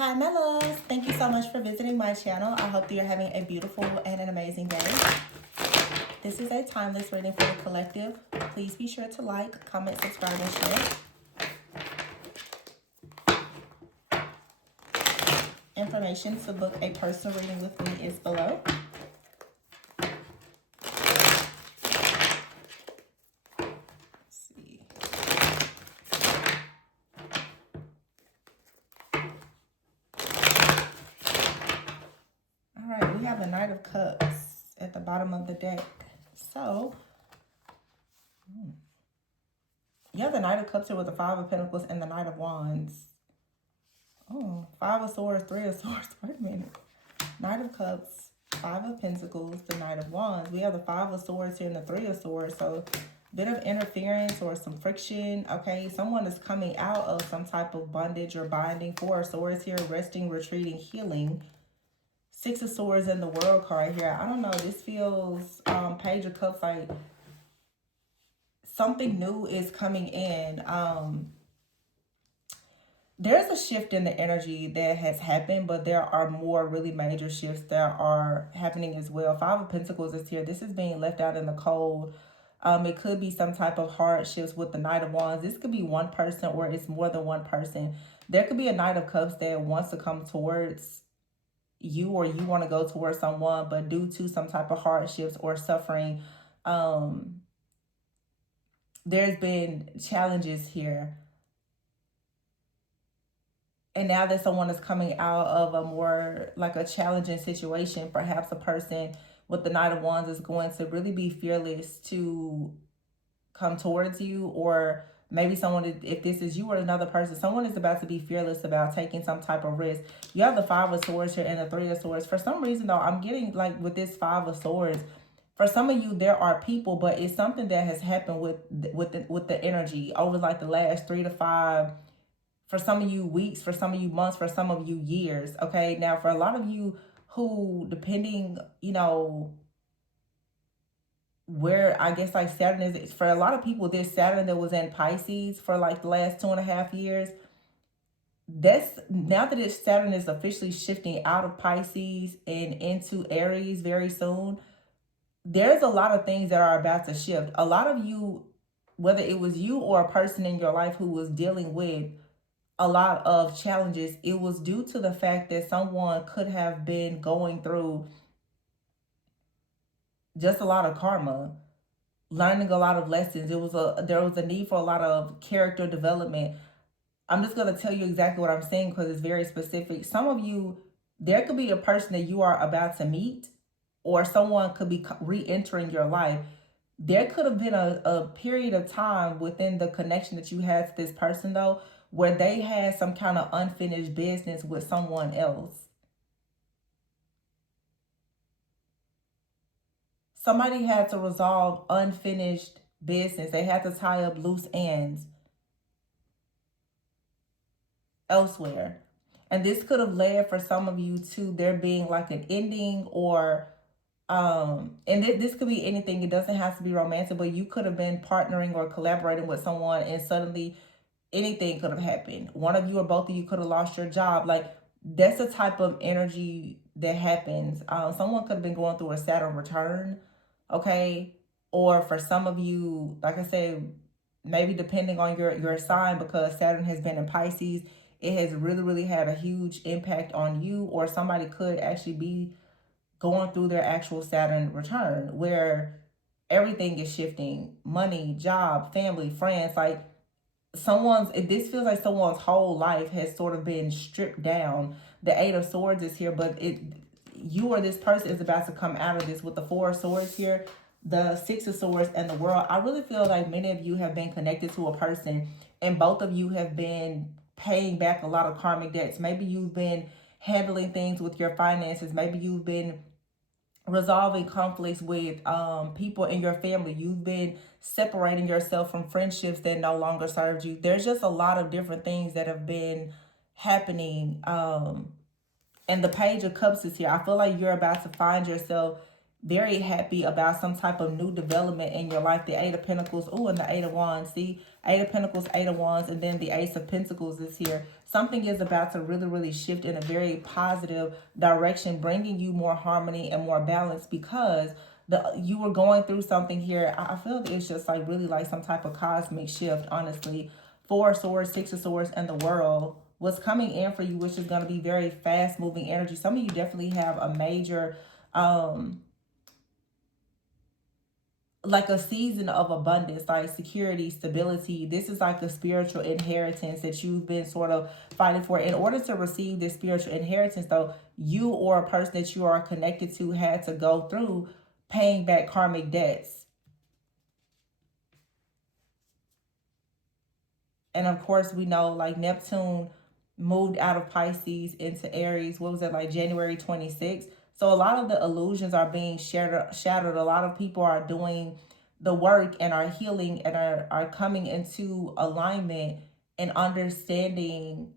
Hi, my loves. Thank you so much for visiting my channel. I hope that you're having a beautiful and an amazing day. This is a timeless reading for the collective. Please be sure to like, comment, subscribe, and share. Information to book a personal reading with me is below. We have the Knight of Cups at the bottom of the deck. So, you have the Knight of Cups here with the Five of Pentacles and the Knight of Wands. Oh, Five of Swords, Three of Swords. Wait a minute. Knight of Cups, Five of Pentacles, the Knight of Wands. We have the Five of Swords here and the Three of Swords. So, a bit of interference or some friction. Okay, someone is coming out of some type of bondage or binding. Four of Swords here, resting, retreating, healing. Six of Swords and the World card here. I don't know. This feels Page of Cups like something new is coming in. There's a shift in the energy that has happened, but there are more really major shifts that are happening as well. Five of Pentacles is here. This is being left out in the cold. It could be some type of hardships with the Knight of Wands. This could be one person or it's more than one person. There could be a Knight of Cups that wants to come towards you or you want to go towards someone, but due to some type of hardships or suffering, there's been challenges here. And now that someone is coming out of a more like a challenging situation, perhaps a person with the Knight of Wands is going to really be fearless to come towards you, or maybe someone, if this is you or another person, someone is about to be fearless about taking some type of risk. You have the Five of Swords here and the Three of Swords. For some reason, though, I'm getting like with this Five of Swords, for some of you, there are people, but it's something that has happened with the energy over like the last 3 to 5, for some of you weeks, for some of you months, for some of you years. Okay, now for a lot of you who, depending, you know, where I guess like Saturn is, for a lot of people, this Saturn that was in Pisces for like the last 2.5 years, that's now that it's Saturn is officially shifting out of Pisces and into Aries very soon. There's a lot of things that are about to shift. A lot of you, whether it was you or a person in your life who was dealing with a lot of challenges, it was due to the fact that someone could have been going through just a lot of karma, learning a lot of lessons. There was a need for a lot of character development. I'm just going to tell you exactly what I'm saying because it's very specific. Some of you, there could be a person that you are about to meet, or someone could be re-entering your life. There could have been a period of time within the connection that you had to this person, though, where they had some kind of unfinished business with someone else. Somebody had to resolve unfinished business. They had to tie up loose ends elsewhere. And this could have led for some of you to there being like an ending, or and this could be anything. It doesn't have to be romantic, but you could have been partnering or collaborating with someone and suddenly anything could have happened. One of you or both of you could have lost your job. Like, that's the type of energy that happens. Someone could have been going through a Saturn return, okay? Or for some of you, like I said, maybe depending on your sign, because Saturn has been in Pisces, it has really had a huge impact on you, or somebody could actually be going through their actual Saturn return where everything is shifting: money, job, family, friends. Like, this feels like someone's whole life has sort of been stripped down. The Eight of Swords is here, but you or this person is about to come out of this with the Four of Swords here, the Six of Swords, and the World. I really feel like many of you have been connected to a person, and both of you have been paying back a lot of karmic debts. Maybe you've been handling things with your finances. Maybe you've been resolving conflicts with people in your family. You've been separating yourself from friendships that no longer served you. There's just a lot of different things that have been happening. And the Page of Cups is here. I feel like you're about to find yourself very happy about some type of new development in your life. The Eight of Pentacles, oh, and the Eight of Wands. See, Eight of Pentacles, Eight of Wands, and then the Ace of Pentacles is here. Something is about to really, really shift in a very positive direction, bringing you more harmony and more balance, because you were going through something here. I feel it's just like really like some type of cosmic shift, honestly. Four of Swords, Six of Swords, and the World was coming in for you, which is going to be very fast moving energy. Some of you definitely have a major like a season of abundance, like security, stability. This is like a spiritual inheritance that you've been sort of fighting for. In order to receive this spiritual inheritance, though, you or a person that you are connected to had to go through paying back karmic debts. And of course, we know like Neptune moved out of Pisces into Aries. What was it, like January 26th? So a lot of the illusions are being shattered. A lot of people are doing the work and are healing and are coming into alignment and understanding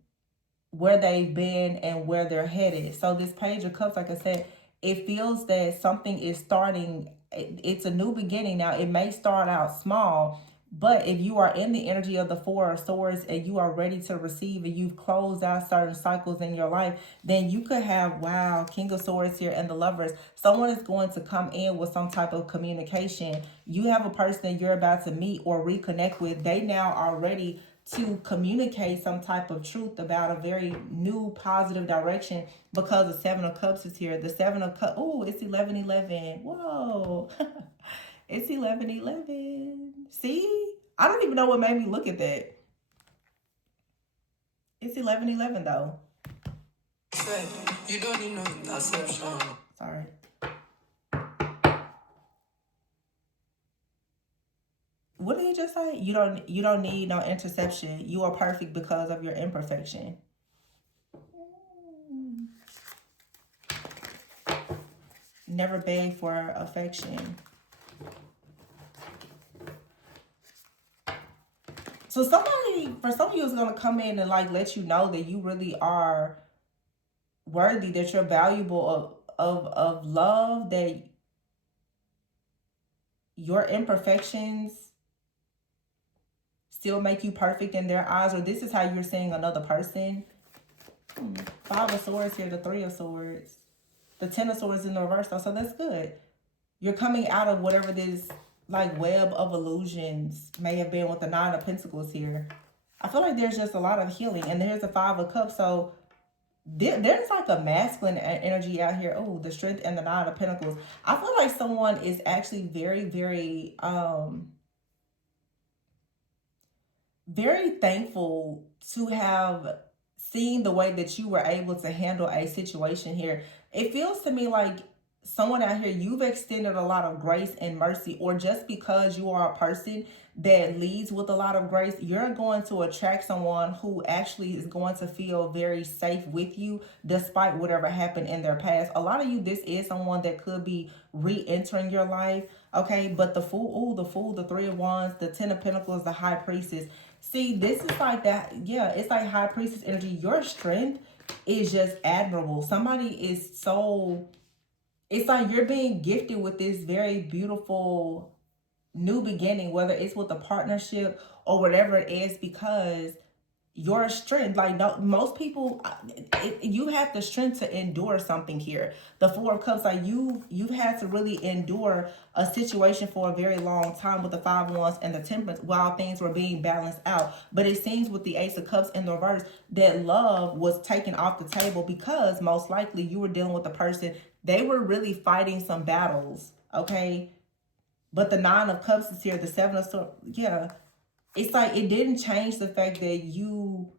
where they've been and where they're headed. So this Page of Cups, like I said, it feels that something is starting. It's a new beginning. Now, it may start out small, but if you are in the energy of the Four of Swords and you are ready to receive and you've closed out certain cycles in your life, then you could have, wow, King of Swords here and the Lovers. Someone is going to come in with some type of communication. You have a person that you're about to meet or reconnect with. They now are ready to communicate some type of truth about a very new positive direction, because the Seven of Cups is here. The Seven of Cups, oh, it's 11:11. Whoa. It's 11:11. See? I don't even know what made me look at that. It's 11:11 though. You don't need no interception. Sorry. What did he just say? You don't need no interception. You are perfect because of your imperfection. Never beg for affection. So somebody, for some of you, is going to come in and like let you know that you really are worthy, that you're valuable of love, that your imperfections still make you perfect in their eyes, or this is how you're seeing another person. Five of Swords here, the Three of Swords, the Ten of Swords in the reverse though, so that's good. You're coming out of whatever this like web of illusions may have been with the Nine of Pentacles here. I feel like there's just a lot of healing, and there's the Five of Cups, so there's like a masculine energy out here. Oh, the Strength and the Nine of Pentacles. I feel like someone is actually very, very very thankful to have seen the way that you were able to handle a situation here. It feels to me like someone out here, you've extended a lot of grace and mercy, or just because you are a person that leads with a lot of grace, you're going to attract someone who actually is going to feel very safe with you despite whatever happened in their past. A lot of you, this is someone that could be re-entering your life, okay? But the Fool, the Three of Wands, the Ten of Pentacles, the High Priestess. See, this is like that, yeah, it's like High Priestess energy. Your strength is just admirable. Somebody is so, it's like you're being gifted with this very beautiful new beginning, whether it's with a partnership or whatever it is, because your strength, like no, most people, you have the strength to endure something here. The Four of Cups, like you've had to really endure a situation for a very long time with the Five of Wands and the Temperance while things were being balanced out. But it seems with the Ace of Cups in the reverse that love was taken off the table, because most likely you were dealing with a person, they were really fighting some battles, okay? But the Nine of Cups is here, the Seven of Swords, yeah. It's like it didn't change the fact that you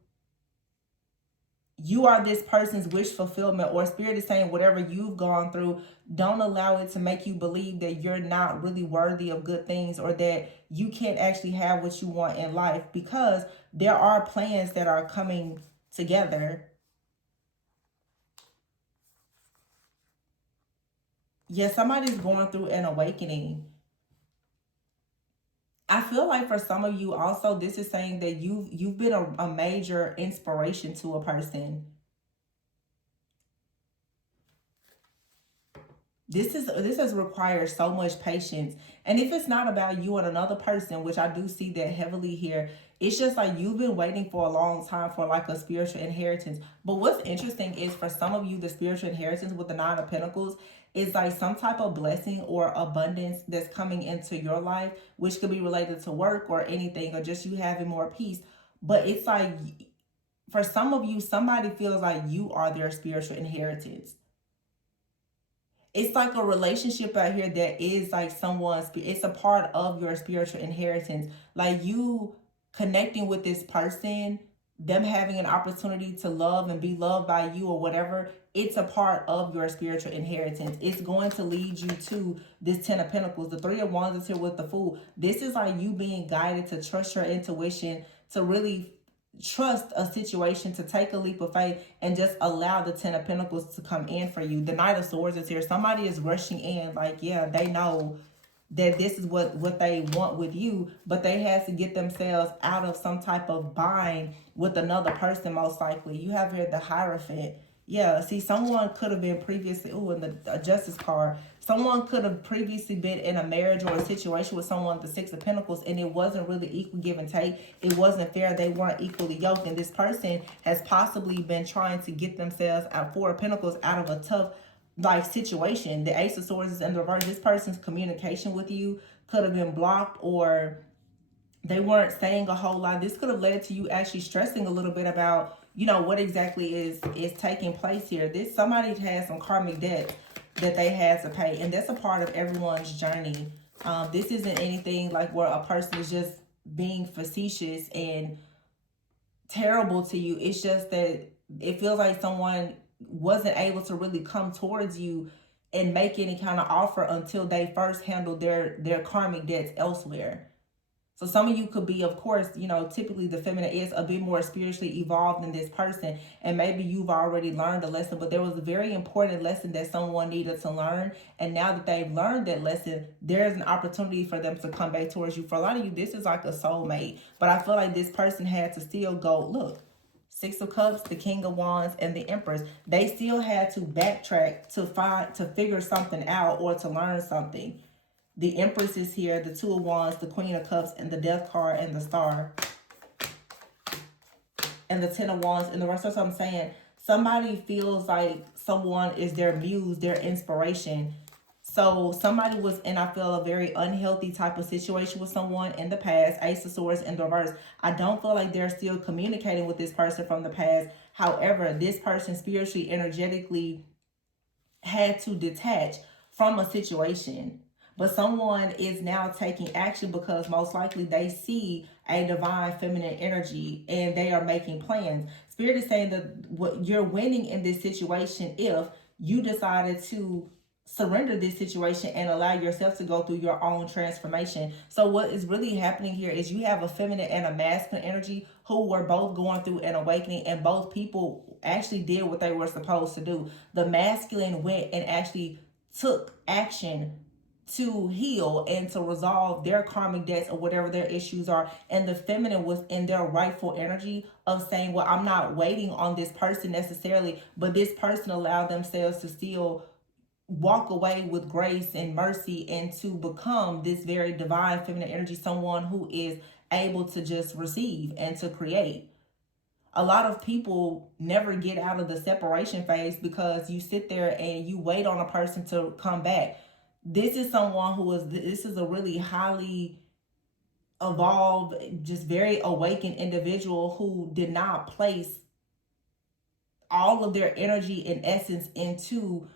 are this person's wish fulfillment, or Spirit is saying whatever you've gone through, don't allow it to make you believe that you're not really worthy of good things, or that you can't actually have what you want in life, because there are plans that are coming together. Yeah, somebody's going through an awakening. I feel like for some of you also, this is saying that you've been a major inspiration to a person. this has required so much patience. And if it's not about you and another person, which I do see that heavily here, it's just like you've been waiting for a long time for like a spiritual inheritance. But what's interesting is for some of you, the spiritual inheritance with the Nine of Pentacles is like some type of blessing or abundance that's coming into your life, which could be related to work or anything, or just you having more peace. But it's like for some of you, somebody feels like you are their spiritual inheritance. It's like a relationship out here that is like someone's, it's a part of your spiritual inheritance. Like you connecting with this person, them having an opportunity to love and be loved by you or whatever, it's a part of your spiritual inheritance. It's going to lead you to this Ten of Pentacles. The Three of Wands is here with the Fool. This is like you being guided to trust your intuition, to really trust a situation, to take a leap of faith and just allow the Ten of Pentacles to come in for you. The Knight of Swords is here. Somebody is rushing in like, yeah, they know that this is what they want with you, but they have to get themselves out of some type of bind with another person, most likely. You have here the Hierophant. Yeah, see, someone could have been previously, in the Justice card, someone could have previously been in a marriage or a situation with someone with the Six of Pentacles, and it wasn't really equal give and take. It wasn't fair. They weren't equally yoked, and this person has possibly been trying to get themselves out, Four of Pentacles, out of a tough like situation. The Ace of Swords is in the reverse. This person's communication with you could have been blocked, or they weren't saying a whole lot. This could have led to you actually stressing a little bit about, what exactly is taking place here. This somebody has some karmic debt that they had to pay, and that's a part of everyone's journey. This isn't anything like where a person is just being facetious and terrible to you. It's just that it feels like someone wasn't able to really come towards you and make any kind of offer until they first handled their karmic debts elsewhere. So some of you could be, of course, typically the feminine is a bit more spiritually evolved than this person. And maybe you've already learned a lesson, but there was a very important lesson that someone needed to learn. And now that they've learned that lesson, there's an opportunity for them to come back towards you. For a lot of you, this is like a soulmate. But I feel like this person had to still go, look, Six of Cups, the King of Wands, and the Empress. They still had to backtrack to figure something out or to learn something. The Empress is here, the Two of Wands, the Queen of Cups, and the Death card, and the Star. And the Ten of Wands, and the rest of what I'm saying. Somebody feels like someone is their muse, their inspiration. So somebody was in, I feel, a very unhealthy type of situation with someone in the past. Ace of Swords in the reverse. I don't feel like they're still communicating with this person from the past. However, this person spiritually, energetically had to detach from a situation. But someone is now taking action because most likely they see a divine feminine energy and they are making plans. Spirit is saying that what you're winning in this situation if you decided to surrender this situation and allow yourself to go through your own transformation. So what is really happening here is you have a feminine and a masculine energy who were both going through an awakening, and both people actually did what they were supposed to do. The masculine went and actually took action to heal and to resolve their karmic debts or whatever their issues are, and the feminine was in their rightful energy of saying, well, I'm not waiting on this person necessarily, but this person allowed themselves to still walk away with grace and mercy and to become this very divine feminine energy, someone who is able to just receive and to create. A lot of people never get out of the separation phase because you sit there and you wait on a person to come back. This is someone this is a really highly evolved, just very awakened individual who did not place all of their energy and essence into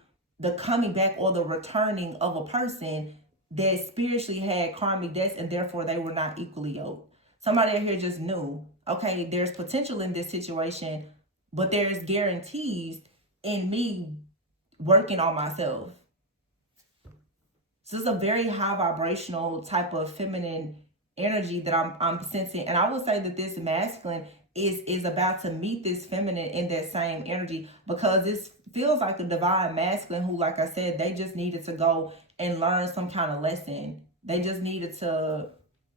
the coming back or the returning of a person that spiritually had karmic debts, and therefore they were not equally yoked. Somebody out here just knew, okay, there's potential in this situation, but there's guarantees in me working on myself. So it's a very high vibrational type of feminine energy that I'm sensing. And I would say that this masculine is about to meet this feminine in that same energy, because this feels like a divine masculine who, like I said, they just needed to go and learn some kind of lesson. They just needed to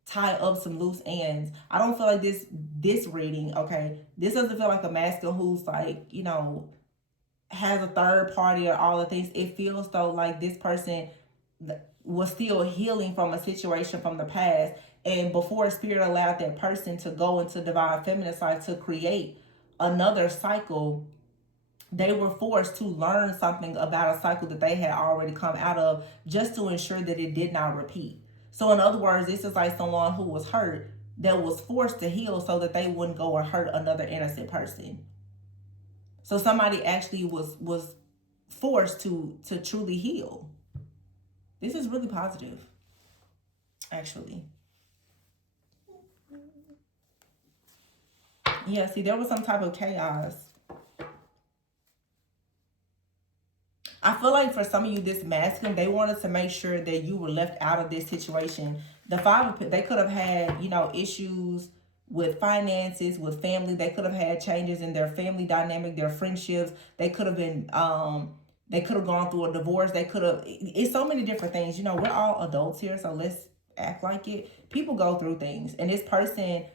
tie up some loose ends. I don't feel like this reading, okay, this doesn't feel like a masculine who's like, has a third party or all the things, it feels though like this person was still healing from a situation from the past. And before spirit allowed that person to go into divine feminine side to create another cycle, they were forced to learn something about a cycle that they had already come out of, just to ensure that it did not repeat. So in other words, this is like someone who was hurt that was forced to heal so that they wouldn't go and hurt another innocent person. So somebody actually was forced to truly heal. This is really positive, actually. Yeah, see, there was some type of chaos. I feel like for some of you, this masculine, they wanted to make sure that you were left out of this situation. The five, they could have had, issues with finances, with family. They could have had changes in their family dynamic, their friendships. They could have been, they could have gone through a divorce. They could have, it's so many different things. We're all adults here, so let's act like it. People go through things. And this person,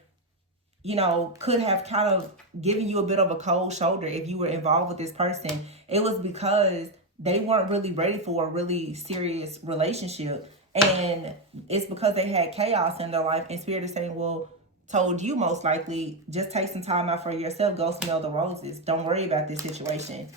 could have kind of given you a bit of a cold shoulder if you were involved with this person. It was because they weren't really ready for a really serious relationship. And it's because they had chaos in their life. And Spirit is saying, well, told you most likely, just take some time out for yourself. Go smell the roses. Don't worry about this situation.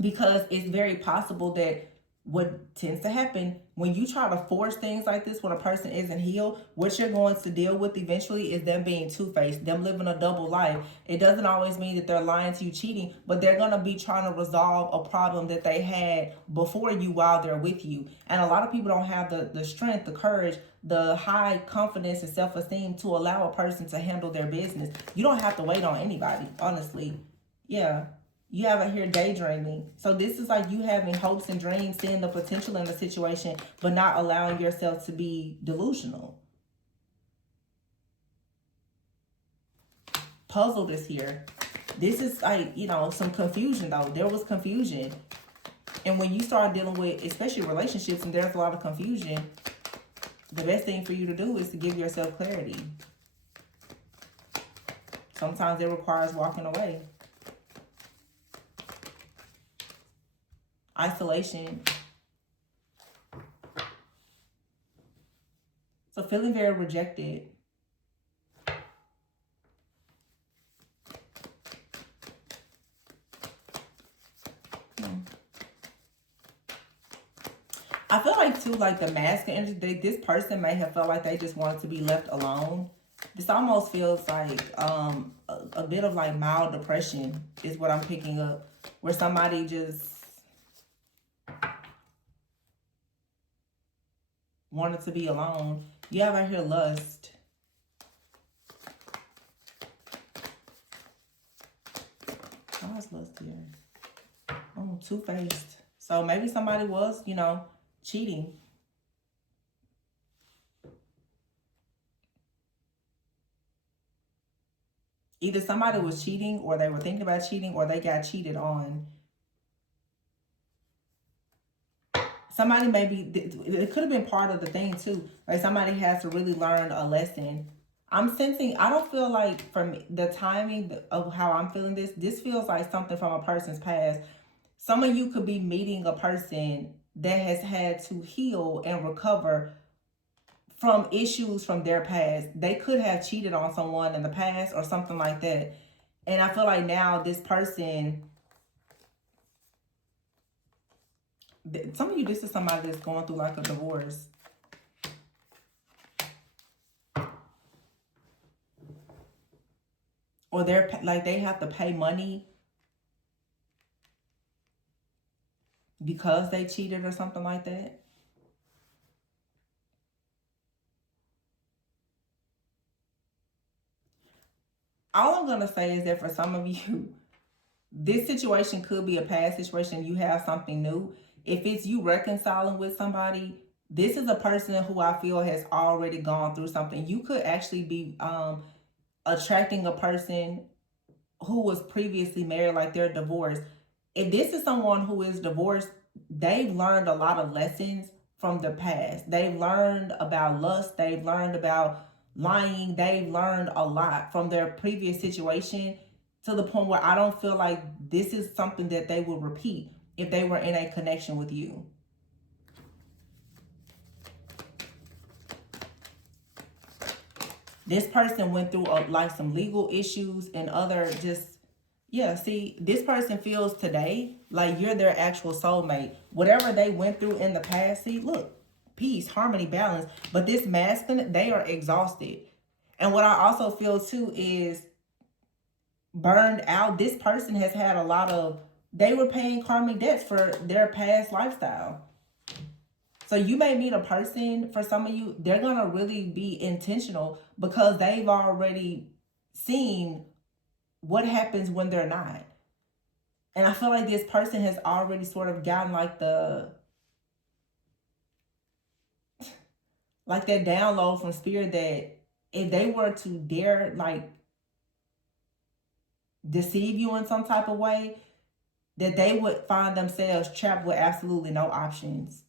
Because it's very possible that what tends to happen when you try to force things like this when a person isn't healed, what you're going to deal with eventually is them being two-faced, them living a double life. It doesn't always mean that they're lying to you, cheating, but they're going to be trying to resolve a problem that they had before you while they're with you. And a lot of people don't have the strength, the courage, the high confidence and self-esteem to allow a person to handle their business. You don't have to wait on anybody, honestly. Yeah. You have it here daydreaming. So this is like you having hopes and dreams, seeing the potential in the situation, but not allowing yourself to be delusional. Puzzled is here. This is like, some confusion though. There was confusion. And when you start dealing with, especially relationships, and there's a lot of confusion, the best thing for you to do is to give yourself clarity. Sometimes it requires walking away. Isolation. So feeling very rejected. I feel like too, like the masculine energy, this person may have felt like they just wanted to be left alone. This almost feels like a bit of like mild depression is what I'm picking up, where somebody just wanted to be alone. You have right here lust. Why is lust here? Oh, two-faced. So maybe somebody was, cheating. Either somebody was cheating, or they were thinking about cheating, or they got cheated on. Somebody maybe, it could have been part of the thing too. Like somebody has to really learn a lesson. I'm sensing, I don't feel like from the timing of how I'm feeling this feels like something from a person's past. Some of you could be meeting a person that has had to heal and recover from issues from their past. They could have cheated on someone in the past or something like that. And I feel like now this person, some of you, this is somebody that's going through like a divorce. Or they're like, they have to pay money because they cheated or something like that. All I'm going to say is that for some of you, this situation could be a past situation. You have something new. If it's you reconciling with somebody, this is a person who I feel has already gone through something. You could actually be attracting a person who was previously married, like they're divorced. If this is someone who is divorced, they've learned a lot of lessons from the past. They've learned about lust. They've learned about lying. They've learned a lot from their previous situation to the point where I don't feel like this is something that they will repeat if they were in a connection with you. This person went through like some legal issues and other just, yeah, see, this person feels today like you're their actual soulmate. Whatever they went through in the past, see, look, peace, harmony, balance. But this masculine, they are exhausted. And what I also feel too is burned out. This person has had a lot of, they were paying karmic debts for their past lifestyle. So you may meet a person, for some of you, they're going to really be intentional because they've already seen what happens when they're not. And I feel like this person has already sort of gotten like that download from spirit that if they were to dare like deceive you in some type of way, that they would find themselves trapped with absolutely no options.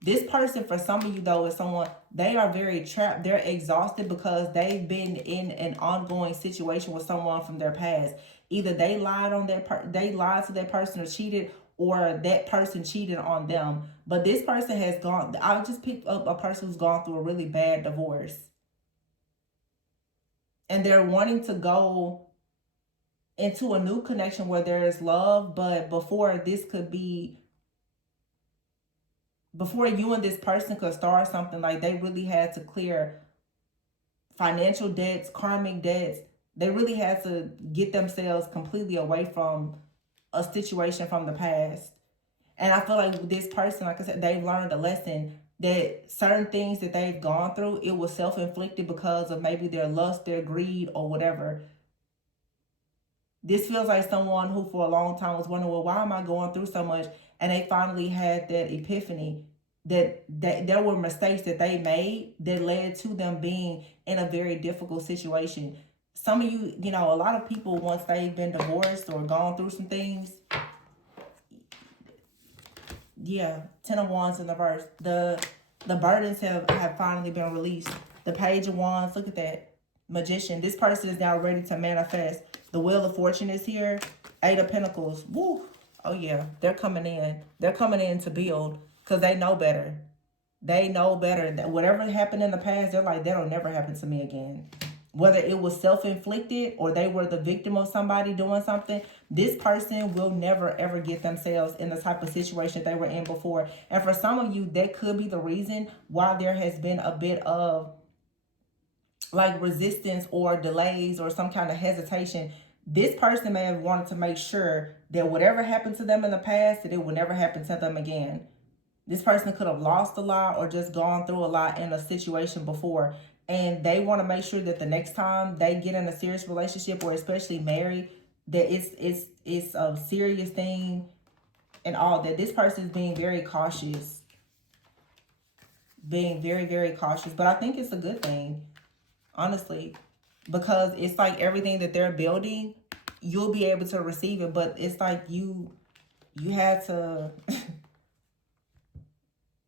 This person, for some of you though, is someone, they are very trapped. They're exhausted because they've been in an ongoing situation with someone from their past. Either they lied on they lied to that person or cheated, or that person cheated on them. But this person has gone, I just picked up a person who's gone through a really bad divorce. And they're wanting to go into a new connection where there is love, but before you and this person could start something, like they really had to clear financial debts, karmic debts. They really had to get themselves completely away from a situation from the past. And I feel like this person, like I said, they've learned a lesson that certain things that they've gone through, it was self-inflicted because of maybe their lust, their greed, or whatever. This feels like someone who for a long time was wondering, well, why am I going through so much? And they finally had that epiphany that there were mistakes that they made that led to them being in a very difficult situation. Some of you, you know, a lot of people, once they've been divorced or gone through some things, yeah, 10 of Wands in the verse. The burdens have finally been released. The Page of Wands, look at that. Magician. This person is now ready to manifest. The Wheel of Fortune is here. 8 of Pentacles. Woo. Oh, yeah. They're coming in. They're coming in to build because they know better. They know better. That whatever happened in the past, they're like, that'll never happen to me again. Whether it was self-inflicted or they were the victim of somebody doing something, this person will never, ever get themselves in the type of situation they were in before. And for some of you, that could be the reason why there has been a bit of like resistance or delays or some kind of hesitation. This person may have wanted to make sure that whatever happened to them in the past, that it would never happen to them again. This person could have lost a lot or just gone through a lot in a situation before. And they want to make sure that the next time they get in a serious relationship or especially married, that it's a serious thing and all that. This person is being very cautious. Being very, very cautious. But I think it's a good thing, honestly, because it's like everything that they're building, you'll be able to receive it. But it's like you had to...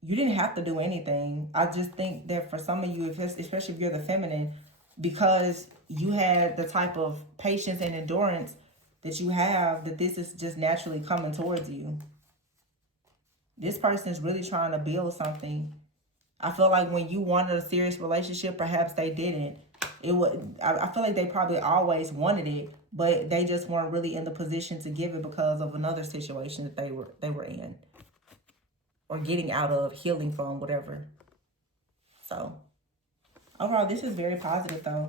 You didn't have to do anything. I just think that for some of you, especially if you're the feminine, because you had the type of patience and endurance that you have, that this is just naturally coming towards you. This person is really trying to build something. I feel like when you wanted a serious relationship, perhaps they didn't. I feel like they probably always wanted it, but they just weren't really in the position to give it because of another situation that they were in. Or getting out of, healing from, whatever. So, overall, this is very positive, though.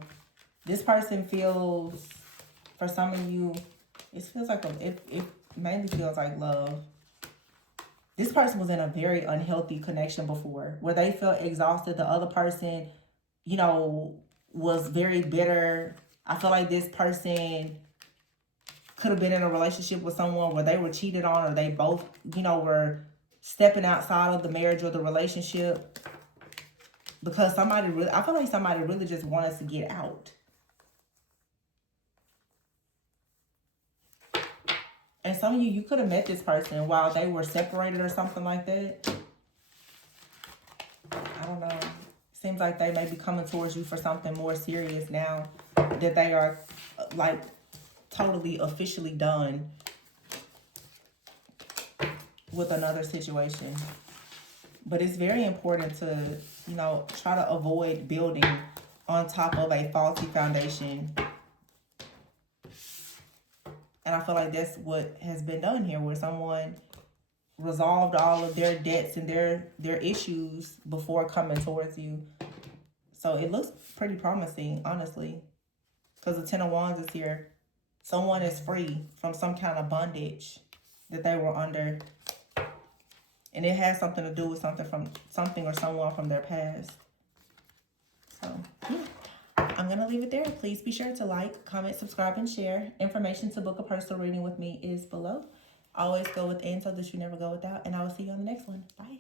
This person feels, for some of you, it feels like, it mainly feels like love. This person was in a very unhealthy connection before, where they felt exhausted. The other person, you know, was very bitter. I feel like this person could have been in a relationship with someone where they were cheated on, or they both, you know, were stepping outside of the marriage or the relationship because I feel like somebody really just wanted to get out. And some of you could have met this person while they were separated or something like that. I don't know. Seems like they may be coming towards you for something more serious now that they are like totally officially done with another situation. But it's very important to, you know, try to avoid building on top of a faulty foundation. And I feel like that's what has been done here, where someone resolved all of their debts and their issues before coming towards you. So it looks pretty promising, honestly, because the Ten of Wands is here. Someone is free from some kind of bondage that they were under. And it has something to do with something or someone from their past. So, yeah. I'm going to leave it there. Please be sure to like, comment, subscribe, and share. Information to book a personal reading with me is below. Always go within so that you never go without. And I will see you on the next one. Bye.